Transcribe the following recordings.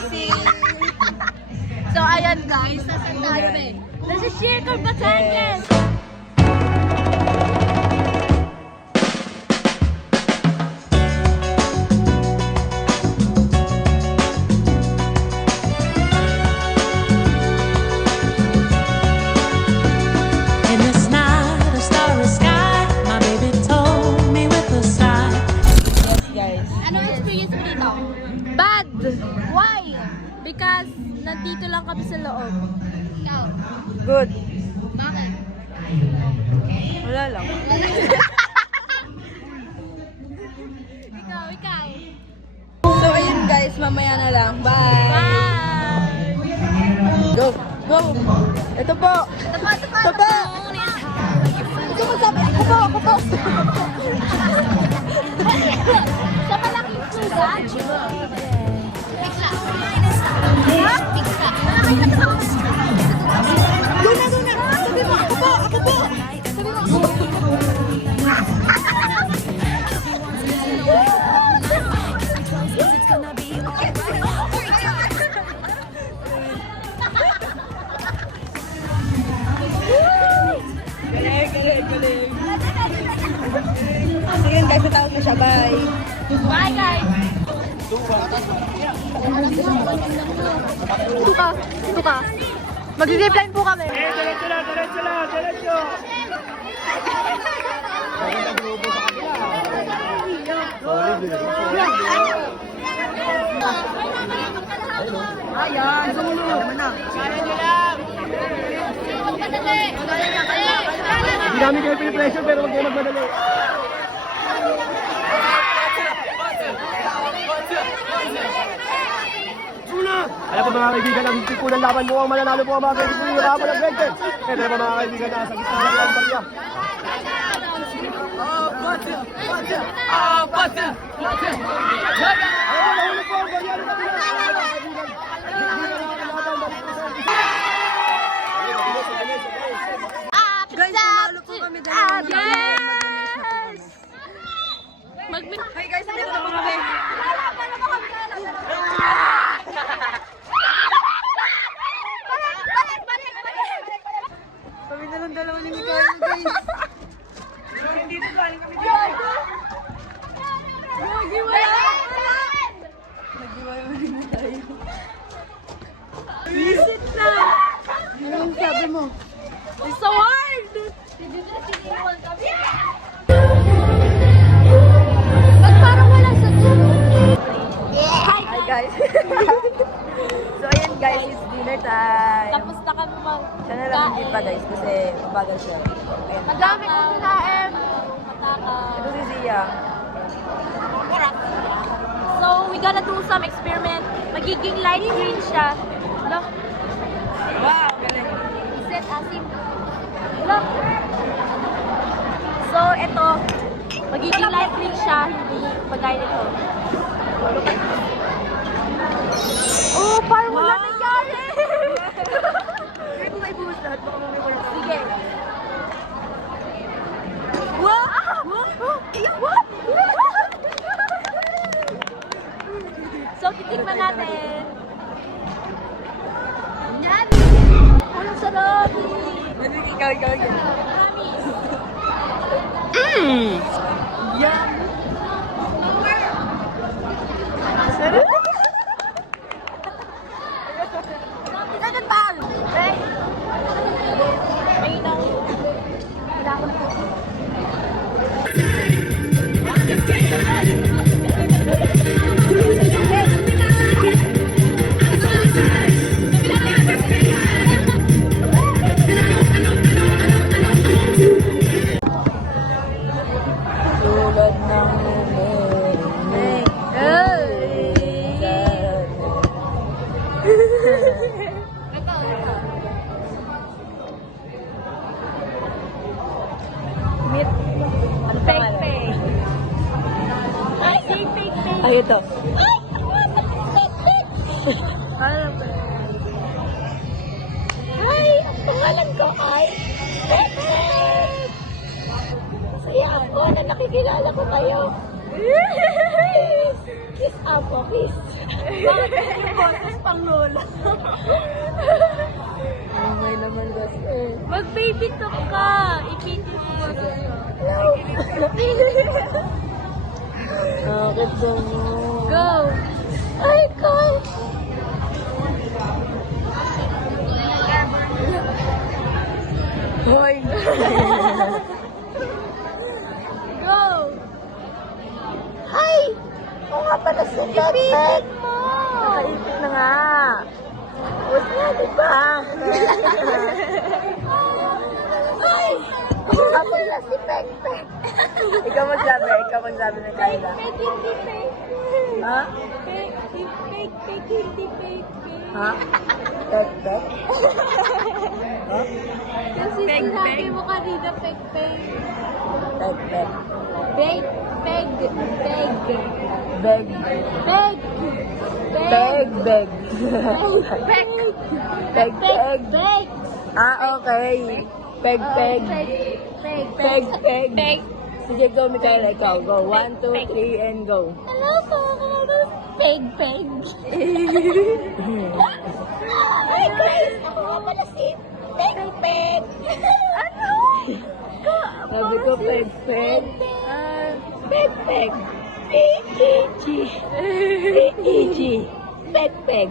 amazing. So, ayan guys, saan tayo eh? Nasa Circle Batangas! Why? Because nandito lang kami sa loob. Ikaw? Good. Bakit? Wala lang. Ikaw. So, ayun guys, mamaya na lang. Bye! Bye! Go! Go! Ito po! Ito Ito po! Ito po sabi! Ako po! Sa malaking sugat. Guna! Sabi mo, ako po! Sabi mo, ako po! Galing! So yun guys, natawag na siya. Bye! Bye guys! Ito ka. Mag-zipline po kami. Diretso lang! Ayan! Sumulong! Hindi namin kayo pinipressure pero huwag kayo magmadali. Alam po mga kaibigan, ang tipunan laban mo ang mananalo po ang mga kaibigan ng laban ng Gregden. Kaya po mga kaibigan, nasa gitna ng ang barya. Nahulog po ang barya ng Guys, nanalo po kami dalawa. Yes! Hey guys, dito na po kami. Kami na lang dalawa ni Mikael, guys. Nag-iwalay na tayo. Visit na! Anong sabi mo? It's so hard! Ba't parang wala sa Hi guys. So ayun guys, it's dinner time. Tapos na kami Sana lang hindi pa guys kasi mabagal siya. Ayun. Madami kong kinain. Ito si Zia. So, we gonna do some experiment. Magiging light green siya. Look, Wow, galing. set asim. Look. So, ito. Magiging light green siya. Hindi bagay nito. Oh, parang wala nangyari. Kaya kung may buhos lahat, baka mamaya wala. Sige. What? What? So, titikman natin. Yan! Ang sarap! Ikaw. Promise! Yan. Sarap. Second time! Okay? Ayun ang... Kailangan ko. Tulad ng Fake. Ay, fake. Ay, ito. Ay, ang pangalan ko ay Pepe! Masaya ako na nakikilala ko kayo. Kiss ako, kiss. Bakit yung boses pang lola? Ay naman kasi. Mag-baby talk ka. Ipitin mo boses mo. Bakit mo? Go! Ay, God! Hoy! Go! Hi! Oo nga pala si Ipitin mo! Nakaipit na nga. Tapos na, diba? Ay! Ako na si Pekpek. Ikaw magsabi na Kyla. Fake, hindi fake. Ha? Fake, hindi fake. Ha? Pekpek? Ha? Kasi sinabi mo kanina fake. Pekpek. Beg. Beg. Beg. Beg. Beg. Peg. Beg. Ah, okay. Peg. Beg. Sige, go, Michaela. Ikaw. Go. 1, 2, 3, and go. Hello po. Peg. Ay, Grace! Ako nga pala si Peg. Ano? Sabi ko, Peg. Peg. P-E-G. Peg.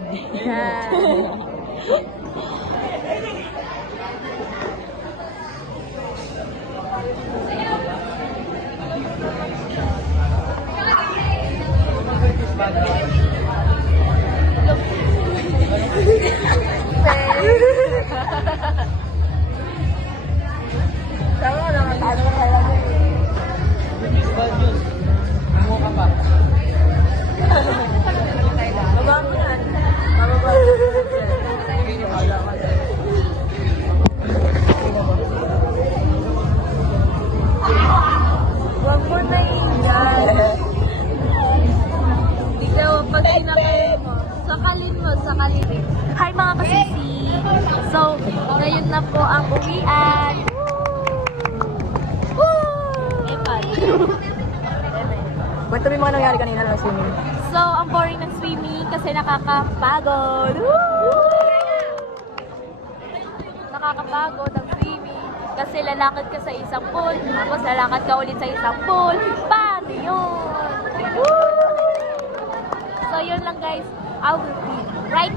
Tama naman, tayo ka pala. Baba mo yan. Bababa. Huwag mo na ingay. Ikaw, pag sinakay mo, sakalin. Hi mga kasisi! So, ngayon na po ang uwian. Woo! Kwento mo yung mga nangyari kanina ng swimming. So, ang boring ng swimming kasi nakakapagod. Nakakapagod ang swimming kasi lalakad ka sa isang pool, tapos lalakad ka ulit sa isang pool. Paano yun? So, yun lang guys. I will be right